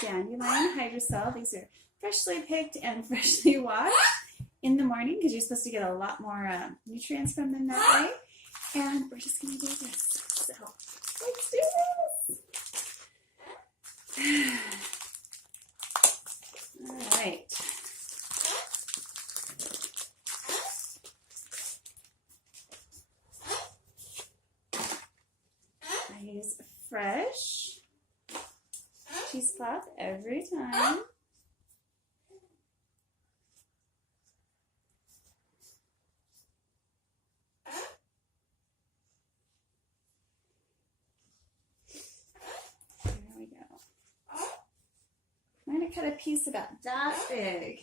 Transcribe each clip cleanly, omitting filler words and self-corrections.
Dandelion Hydrosol. These are freshly picked and freshly washed in the morning because you're supposed to get a lot more nutrients from them that way. And we're just going to do this. So let's do this. All right. I use fresh cheesecloth every time. There we go. I'm going to cut a piece about that big.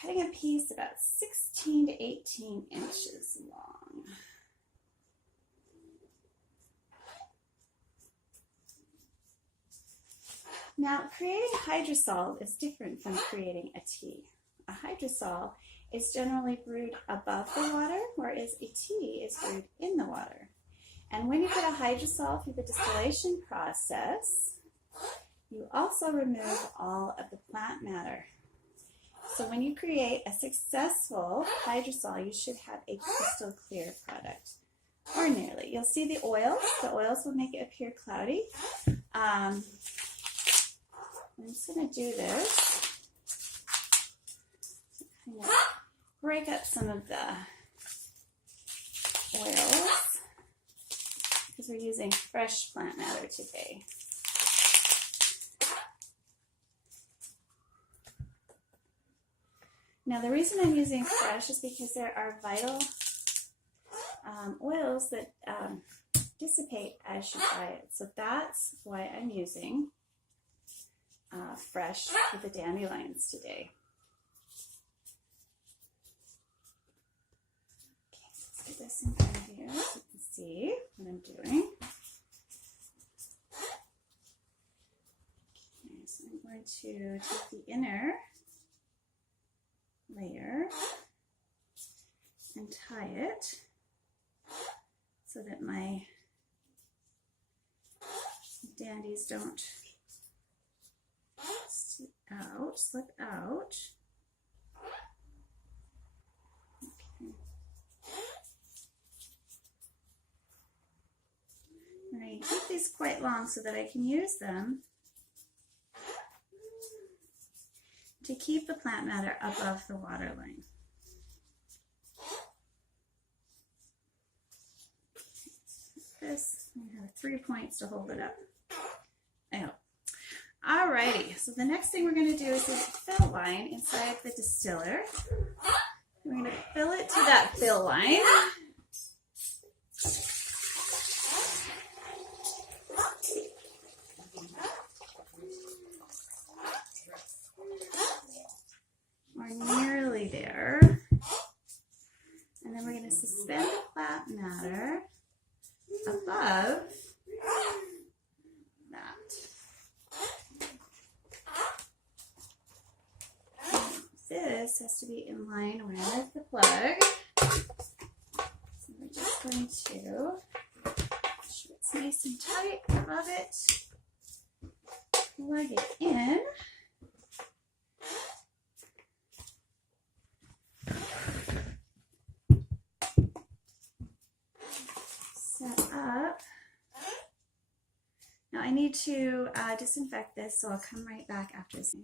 Cutting a piece about 16 to 18 inches long. Now, creating hydrosol is different from creating a tea. A hydrosol is generally brewed above the water, whereas a tea is brewed in the water. And when you put a hydrosol through the distillation process, you also remove all of the plant matter. So when you create a successful hydrosol, you should have a crystal clear product, or nearly. You'll see the oils. The oils will make it appear cloudy. I'm just going to do this, kind of break up some of the oils, because we're using fresh plant matter today. Now the reason I'm using fresh is because there are vital oils that dissipate as you dry it. So that's why I'm using fresh with the dandelions today. Okay, let's get this in front of you so you can see what I'm doing. Okay, so I'm going to take the inner layer and tie it so that my dandies don't slip out. Okay. And I keep these quite long so that I can use them to keep the plant matter above the water line. This, I have 3 points to hold it up. I hope. Alrighty, so the next thing we're going to do is this fill line inside the distiller. We're going to fill it to that fill line. We're nearly there. And then we're going to suspend the plant matter above that. This has to be in line with the plug. So we're just going to make sure it's nice and tight above it. Plug it in. Set up. Now I need to disinfect this, so I'll come right back after this.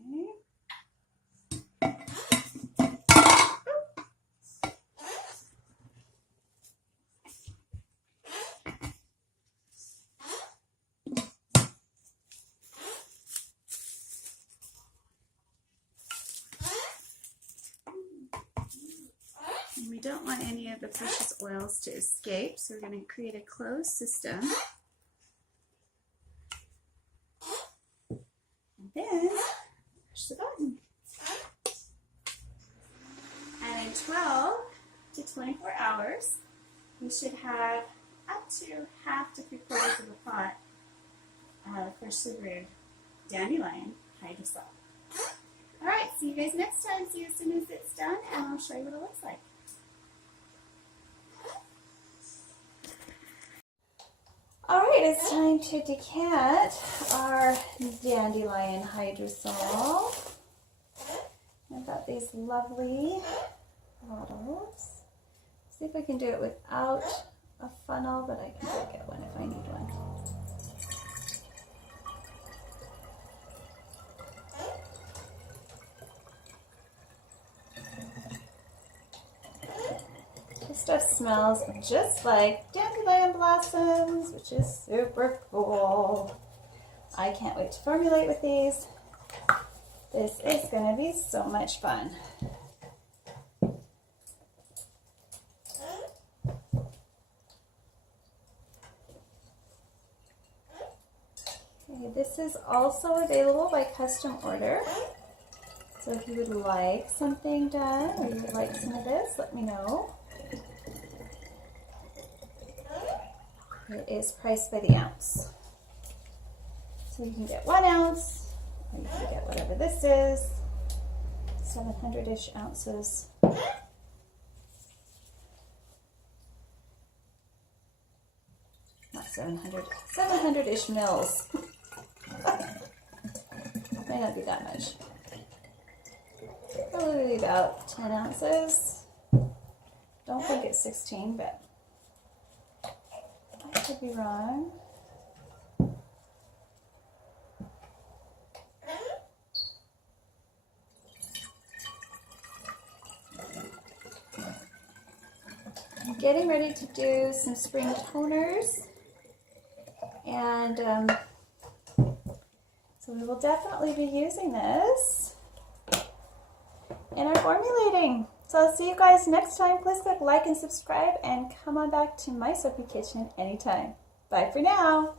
We don't want any of the precious oils to escape, so we're going to create a closed system. And then push the button. And in 12 to 24 hours, we should have up to half to 3/4 of a pot of freshly brewed dandelion hydrosol. All right, see you guys next time. See you as soon as it's done, and I'll show you what it looks like. All right, it's time to decant our Dandelion Hydrosol. I've got these lovely bottles. See if I can do it without a funnel, but I can go get one if I need one. This stuff smells just like dandelion blossoms, which is super cool. I can't wait to formulate with these. This is going to be so much fun. Okay, this is also available by custom order. So if you would like something done or you would like some of this, let me know. It is priced by the ounce. So you can get 1 ounce, or you can get whatever this is, 700-ish ounces. Not 700, 700-ish mils. May not be that much. Probably about 10 ounces. Don't think it's 16, but I could be wrong. I'm getting ready to do some spring toners, and so we will definitely be using this in our formulating. So I'll see you guys next time. Please click like and subscribe, and come on back to my soapy kitchen anytime. Bye for now.